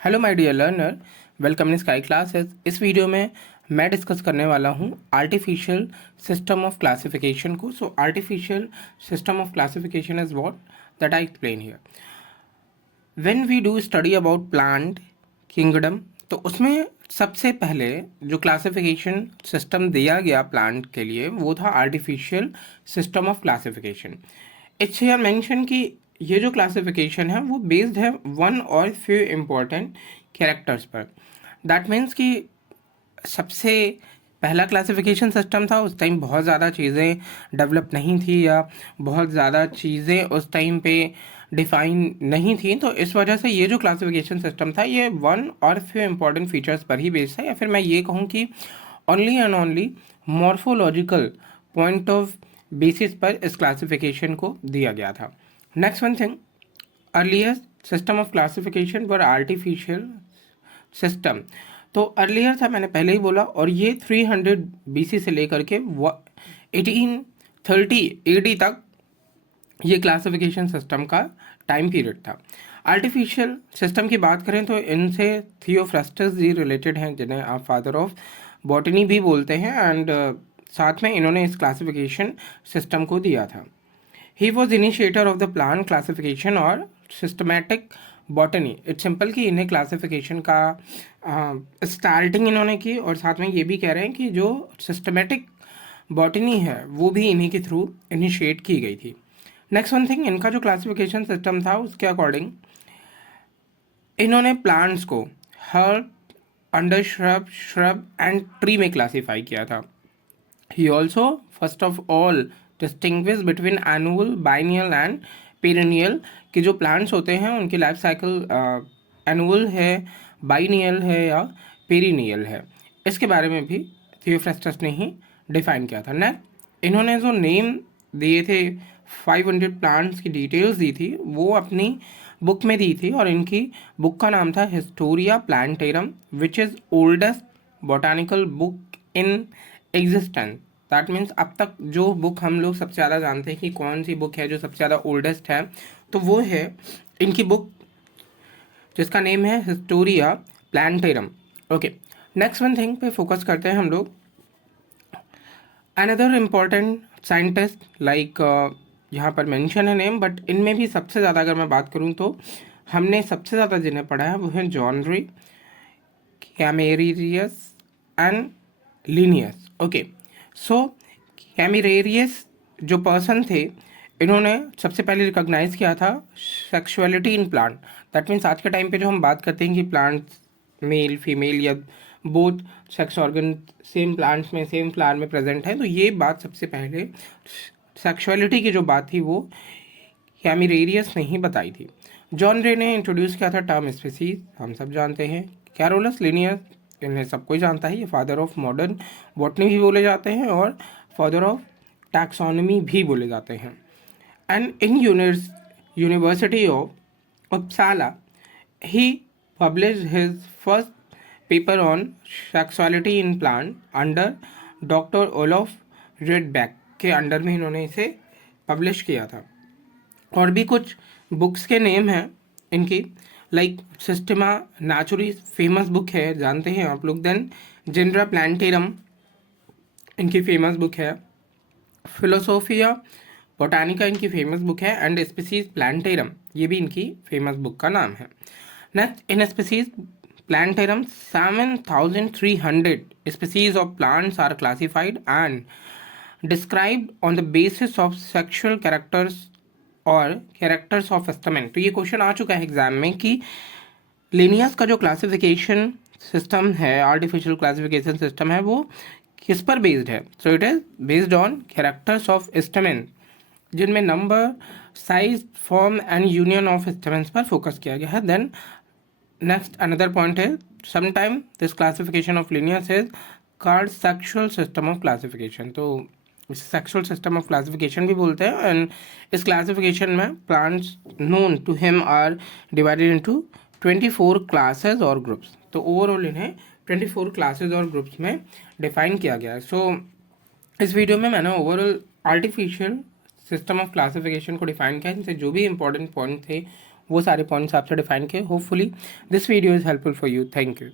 Hello my dear learner, welcome in sky classes. इस video में मैं डिस्कस करने वाला हूँ आर्टिफिशियल सिस्टम ऑफ क्लासिफिकेशन को। So artificial system of classification is what that I explain here. When we do study about plant kingdom, तो उसमें सबसे पहले जो क्लासिफिकेशन सिस्टम दिया गया प्लांट के लिए वो था artificial system of classification. It's here mention कि ये जो क्लासिफिकेशन है वो बेस्ड है वन और फ्यू इम्पोर्टेंट कैरेक्टर्स पर। दैट मीन्स कि सबसे पहला क्लासिफिकेशन सिस्टम था, उस टाइम बहुत ज़्यादा चीज़ें डेवलप नहीं थी या बहुत ज़्यादा चीज़ें उस टाइम पे डिफाइन नहीं थी, तो इस वजह से ये जो क्लासिफिकेशन सिस्टम था ये वन और फ्यू इम्पोर्टेंट फीचर्स पर ही बेस्ड है, या फिर मैं ये कहूँ कि only and only morphological point of basis पर इस क्लासिफिकेशन को दिया गया था। Next one thing, earlier system of classification were artificial system. तो अर्लियर था, मैंने पहले ही बोला, और ये 300 BC से लेकर के 1830 AD तक ये क्लासिफिकेशन सिस्टम का टाइम पीरियड था। आर्टिफिशियल सिस्टम की बात करें तो इनसे थियोफ्रास्टस जी रिलेटेड हैं, जिन्हें आप फादर ऑफ बॉटनी भी बोलते हैं, एंड साथ में इन्होंने इस क्लासिफिकेशन सिस्टम को दिया था। He was initiator of the plant classification और सिस्टमैटिक बॉटनी। इट्स सिंपल कि इन्हें क्लासिफिकेशन का स्टार्टिंग इन्होंने की, और साथ में ये भी कह रहे हैं कि जो सिस्टमैटिक बॉटनी है वो भी इन्हीं के थ्रू इनिशिएट की गई थी। नेक्स्ट वन थिंग, इनका जो क्लासिफिकेशन सिस्टम था उसके अकॉर्डिंग इन्होंने प्लांट्स को herb, under shrub, shrub and tree में क्लासीफाई किया था। He also, first of all, distinguish between annual, biennial and perennial, कि जो प्लांट्स होते हैं उनकी लाइफ साइकिल एनुअल है, बाइनियल है या पेरिनियल है, इसके बारे में भी थियोफ्रास्टस ने ही डिफाइन किया था। नेक्स्ट, इन्होंने जो नेम दिए थे, 500 प्लांट्स की डिटेल्स दी थी, वो अपनी बुक में दी थी, और इनकी बुक का नाम था Historia plantarum, which is oldest botanical book in existence. That means अब तक जो बुक हम लोग सबसे ज़्यादा जानते हैं कि कौन सी बुक है जो सबसे ज़्यादा ओल्डेस्ट है, तो वो है इनकी बुक जिसका नेम है Historia plantarum. Okay, next one thing पे फोकस करते हैं हम लोग। अनदर इम्पॉर्टेंट साइंटिस्ट लाइक, यहाँ पर मेंशन है नेम, बट इनमें भी सबसे ज़्यादा अगर मैं बात करूँ तो हमने सबसे ज़्यादा जिन्हें पढ़ा है वो है John Ray, Camerarius and Linnaeus. Okay, so Camerarius जो पर्सन थे, इन्होंने सबसे पहले रिकॉग्नाइज किया था sexuality in plant. That means आज के टाइम पे जो हम बात करते हैं कि प्लांट्स मेल फीमेल या both sex organ same plants में सेम प्लांट में प्रेजेंट है, तो ये बात सबसे पहले सेक्सुअलिटी की जो बात थी वो कैमिरेरियस ने ही बताई थी। जॉन रे ने इंट्रोड्यूस किया था टर्म स्पीसीज, हम सब जानते हैं। कैरोलस लिनियस, इन्हें सब कोई जानता है, ये फादर ऑफ मॉडर्न बॉटनी भी बोले जाते हैं और फादर ऑफ टैक्सोनॉमी भी बोले जाते हैं। And in university of Uppsala he publish his first paper on sexuality in plant under doctor Olof Rudbeck के अंडर में इन्होंने इसे पब्लिश किया था। और भी कुछ बुक्स के नेम हैं इनकी, like Systema Naturae famous book है, जानते हैं आप लोग। देन जेनरा प्लांटेरम इनकी फेमस बुक है। फिलोसोफिया बोटानिका इनकी फेमस बुक है, एंड स्पीसीज प्लांटेरम ये भी इनकी फेमस बुक का नाम है। Next, in Species Plantarum 7300 species of plants are classified and described on the basis of sexual characters और कैरेक्टर्स ऑफ स्टमेन। तो ये क्वेश्चन आ चुका है एग्जाम में कि लिनियस का जो क्लासिफिकेशन सिस्टम है, आर्टिफिशियल क्लासिफिकेशन सिस्टम है, वो किस पर बेस्ड है। So it is based on characters of stamen, जिनमें number, size, form and union of stamens पर फोकस किया गया है। देन नेक्स्ट अनदर पॉइंट है, sometime this classification of Linnaeus is called sexual system of classification. तो sexual system of classification भी बोलते हैं, एंड इस क्लासिफिकेशन में plants known to him are divided into 24 classes और ग्रुप्स। तो ओवरऑल इन्हें 24 क्लासेस और ग्रुप्स में डिफाइन किया गया है। सो इस वीडियो में मैंने overall artificial system of classification को डिफाइन किया, जिनसे जो भी इंपॉर्टेंट पॉइंट थे वो सारे पॉइंट्स आपसे डिफाइन किए. Hopefully this video is helpful for you. Thank you.